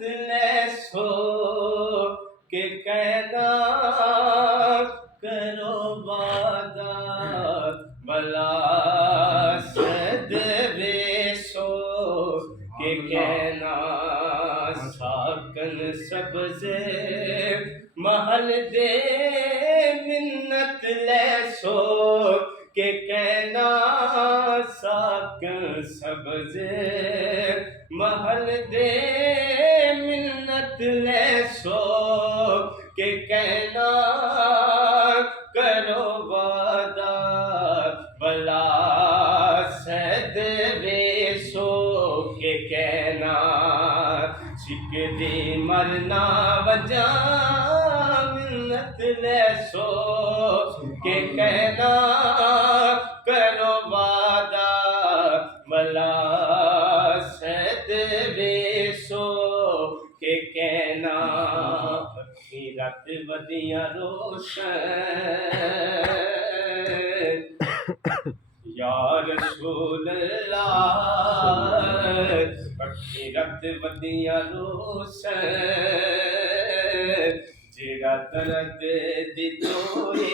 ले सो के कहना करो वादा भला सद वेसो के कहना साकन सबसे महल दे मिन्नत ले सो के कहना साकन सबसे महल दे मिन्नत ले सो के कहना करो वादा भला सद वेसो के कहना सिक दी मरना वजा मिन्नत ले सो के कहना करो वादा भला सद वेसो के कहना रत वदिया रोशन या रसूल अल्लाह पक्की रत वदिया रोशन जेरा दर्द दी तोए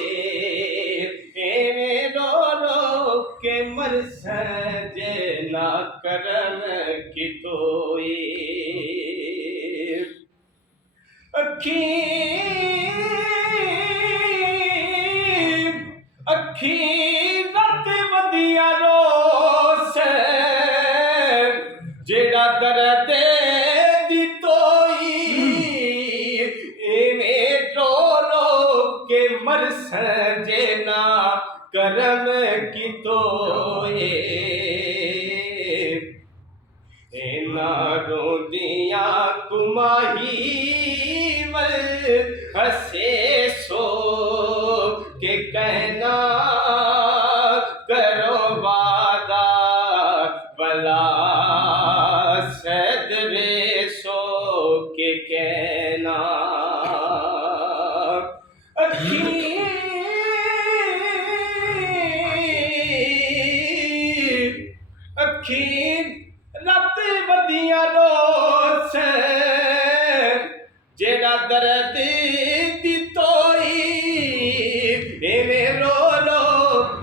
एवें रो रो के मर सजे ना करन की तोए अखी रत वदिया रोस जेड़ा दर्द दी तोई एवें रो रो के मर सजे ना करम की तोए ना रोदिया कुमाही हसे सो के कहना करो वादा भला सद वेसो के कहना अखी रत वदिया रोस जेड़ा दर्द दी तोई एवें रो रो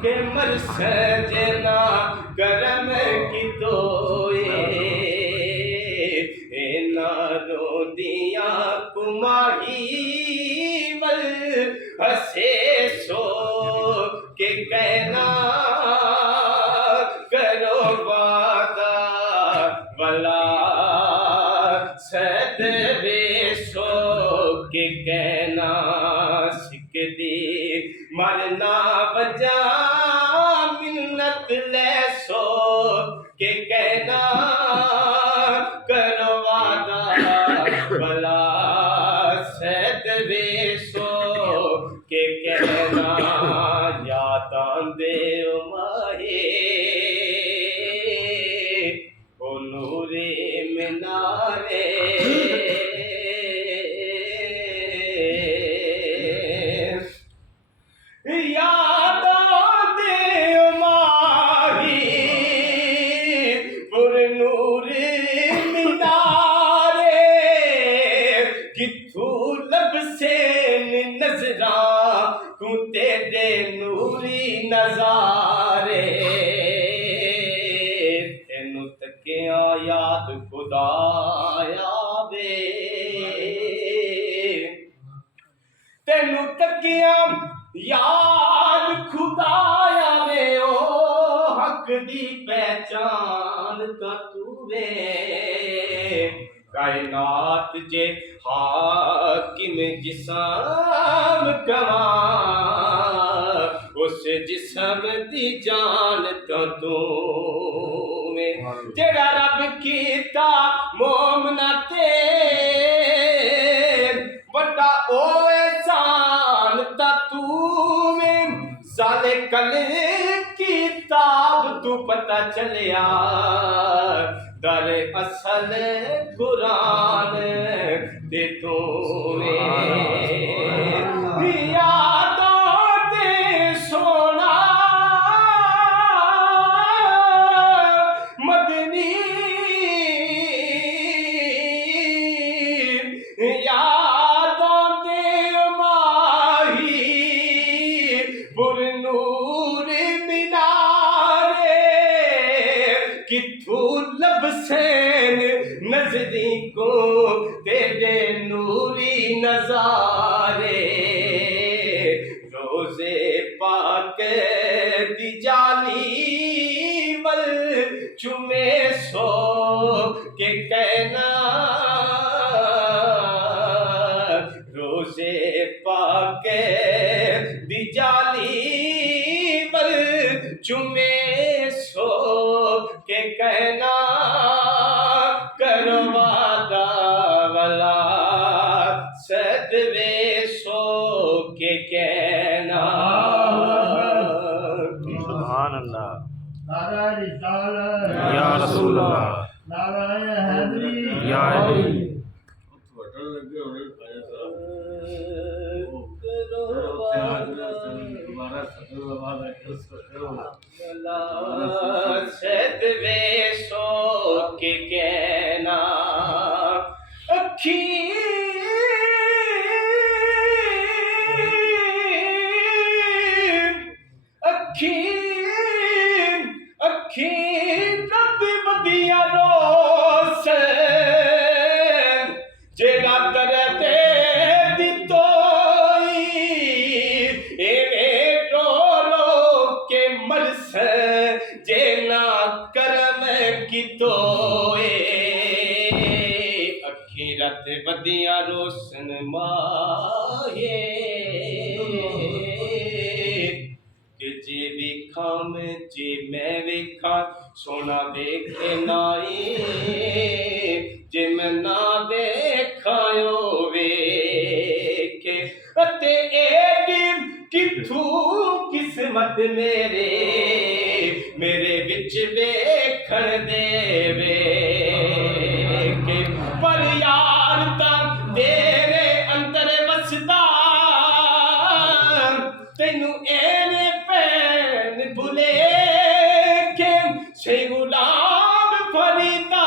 के मर सजे ना करम की तोए ना रोदिया कुमाही वल हसे सो के कहना करो वादा भला सद वेसो के कहना सिक दी मरना वजा मिन्नत ले सो के कहना करो वादा भला सद वेसो के कहना याद आंदे माहे ओ नूरे मिनारे याद आंदे माही पुर नूरे मिनारे किथू लब से नजरा तू तेरे नूरी नजारे तेनू तकिया याद खुदाया वे तेनू तकिया याद खुदाया वे ओ हक दी पहचान तो तू वे कायनात जे हाकिम जिस्म कमा उस जिस्म दी जान तो तू में जेड़ा रब कीता मोमना ते बड़ा ओ एहसान ता तू में साले कल किताब तू पता चलिया दर असल कुरान दे तू यादों दे सोना मदनी को तेरे नूरी नजारे रोजे पाक दी जाली वल चुमे सो के कहना रोजे पाक दी जाली वल चुमे सो के कहना करवादा वाला सदवे सो के कहना सुभान अल्लाह नारा रिसालत या रसूल अल्लाह नारायण हैदरी या अली वटन लगे होने खाया साहब दोबारा सदर आवाज आके सदवे सो के कहना अखी अखी अखी रब वदिया रोस जेड़ा करते दितोई एवें टोलो के मरस जे ना करम कितोए अखी रत वदिया रोशन माहे कि जे वेखा में जे मैं वेखा सोना देखे नाई जे मैं ना देखायो वेखे अते एडी किथू किस्मत मेरे विच वेखण देवे के पर यार ता तेरे अंदर वसदा तेनू एने पैन भुले के से गुलाम फरीदा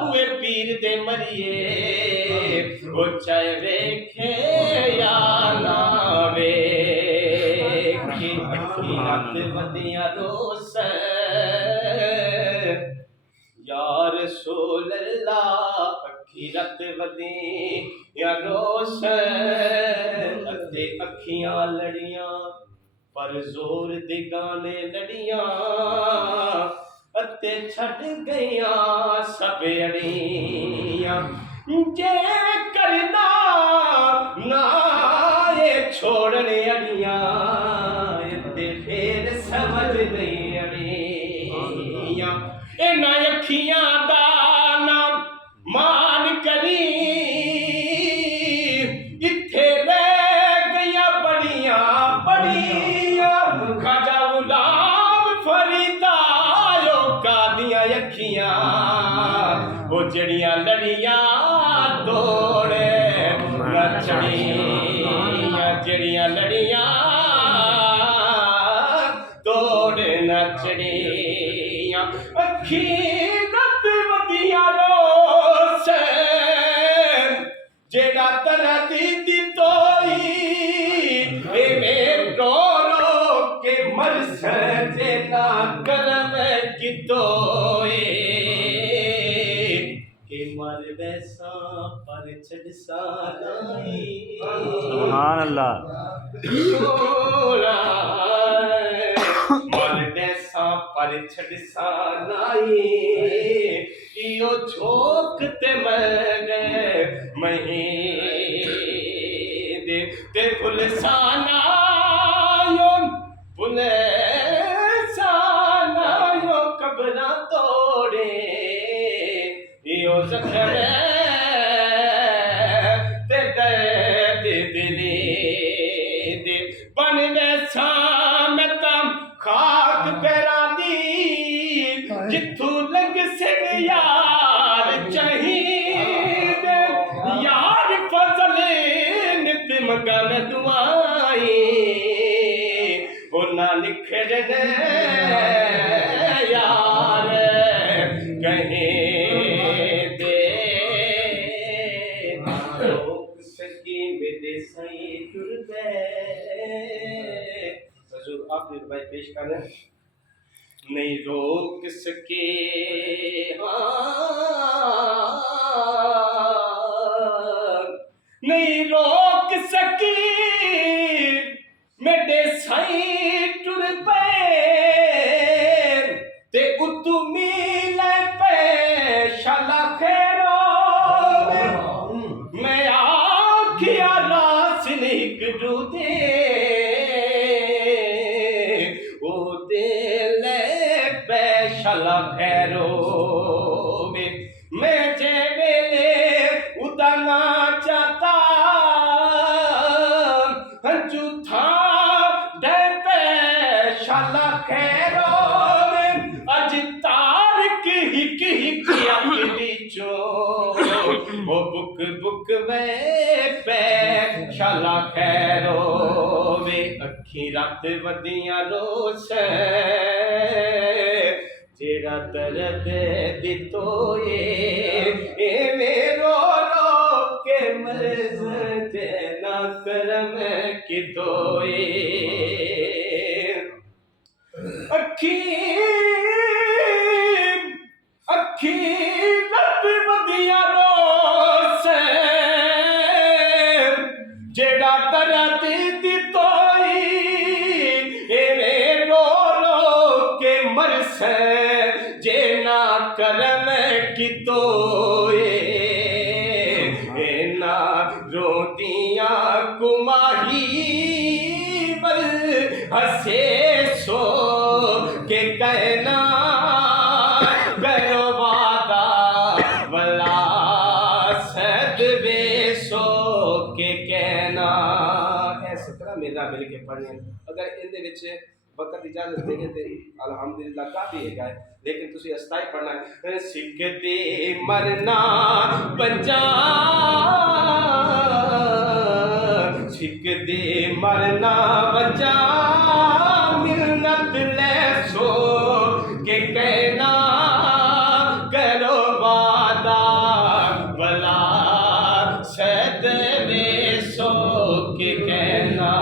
बुए पीर दे मरिए ओ चाहे वेखे या ना वेखे रात वदिया रोस या रसूल अल्लाह अखीरत वदिया रोस अते अखियां लड़ियां पर जोर दे गाने लड़ियां अते छड़ गईयां सब अड़ियां जे करना ना ये छोड़ने अड़ियां ते फिर समझ नहीं अड़ियां इना अखियां दा नाम मान करी इत्थे रह गईयां बड़ियां बड़ियां खाजा गुलाम फरीदा लोकां दियां अखियां वो जड़ियां लड़ियां दौड़े नचड़ियां जड़ियां लड़ियां दौड़े नचड़ियां अखी रत वदिया रोस जेड़ा तरती दितोई एवें टोलो के मरस जेना करम कितोए के मर वैसा पर छड़सा नहीं सुभान अल्लाह मर वैसा पर छड़सा नहीं इयो झोंक ते मरे मही दे ते फुलसाना यो फुलसाना यो कबरा तोड़े यो जखरे ते दर्द दिली दे बन वैसा मैं तम खाक पैरा दी जिथू लंग सिंह यार चाहिए यार फजल नित मगा मैं दुआई ना निखरने यार कहीं दे रोक सकी मेरे सही तुरबे हजूर आप रुबाई पेश करें। नहीं रोक सके नहीं रोक सकी मेरे साईं टुर पे ते उतु मिले पे शाला खेरो मैं आखिया रास निक डूदे ओ दे ले पे शाला खेरो मैं जे वेले उदाना चाहता हंजू था दे पे शाला खेरो अज तारक हिक हिक आंख बिचो ओ बुक बुक में पे शाला खैरो वे अखी रात वदियां रोस जेड़ा दर्द दितो ए मेरो रो के मर्ज ना करम किदोए अखी अखी रब वदिया रोस जेड़ा दर्द दितोई ए रो रो के मरस जे ना करम कितोए ना रोटियां कुमाही बल हसे सो के कहना करो वादा वला सदवे सो के कहना इस तरह मेरा मिल के पढ़ने अगर इन दे विच वक्त इजाजत देंगे तो अल्हम्दुलिल्लाह काफी है लेकिन तुसी अस्ताई पढ़ना है सिख दे मरना पंजा सिख दे मरना पंजा मिलनत ले सो के कहना करो वादा भला सद में सो के कहना